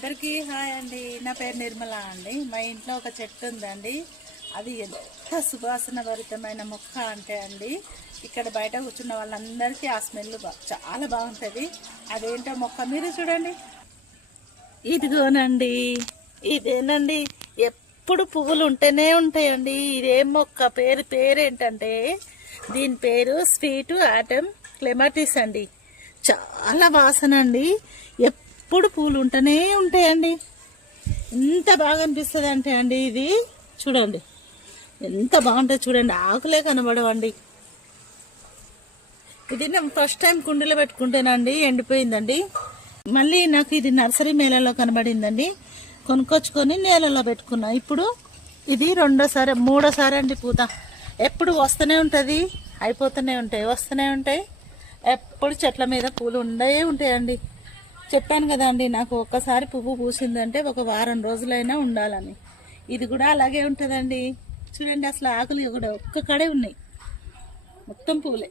అందరికీ హాయ్ అండి. నా పేరు నిర్మల అండి. మా ఇంట్లో ఒక చెట్టు ఉందండి. అది ఎంత సువాసన భరితమైన మొక్క అంటే అండి, ఇక్కడ బయట కూర్చున్న వాళ్ళందరికీ ఆ స్మెల్ చాలా బాగుంటుంది. అదేంటో మొక్క మీరు చూడండి. ఇదిగోనండి, ఇదేనండి. ఎప్పుడు పువ్వులు ఉంటేనే ఉంటాయండి. ఇదేం మొక్క పేరేంటంటే దీని పేరు స్వీట్ ఆటమ్ క్లెమాటిస్ అండి. చాలా వాసన అండి. ఎప్పుడు పూలు ఉంటూనే ఉంటాయండి. ఎంత బాగా అనిపిస్తుంది అంటే అండి, ఇది చూడండి ఎంత బాగుంటుంది చూడండి. ఆకులే కనబడవండి. ఇది నేను ఫస్ట్ టైం కుండీలో పెట్టుకుంటేనండి ఎండిపోయిందండి. మళ్ళీ నాకు ఇది నర్సరీ మేళలో కనబడిందండి. కొనుక్కొచ్చుకొని నేలలో పెట్టుకున్నా. ఇప్పుడు ఇది మూడోసారి అండి పూత. ఎప్పుడు వస్తూనే ఉంటుంది, అయిపోతూనే ఉంటాయి, వస్తూనే ఉంటాయి. ఎప్పుడు చెట్ల మీద పూలు ఉంటాయండి. చెప్పాను కదా అండి, నాకు ఒక్కసారి పువ్వు పూసిందంటే ఒక వారం రోజులైనా ఉండాలని. ఇది కూడా అలాగే ఉంటుందండి. చూడండి, అసలు ఆకులు కూడా ఒక్క కడే ఉన్నాయి, మొత్తం పూలే.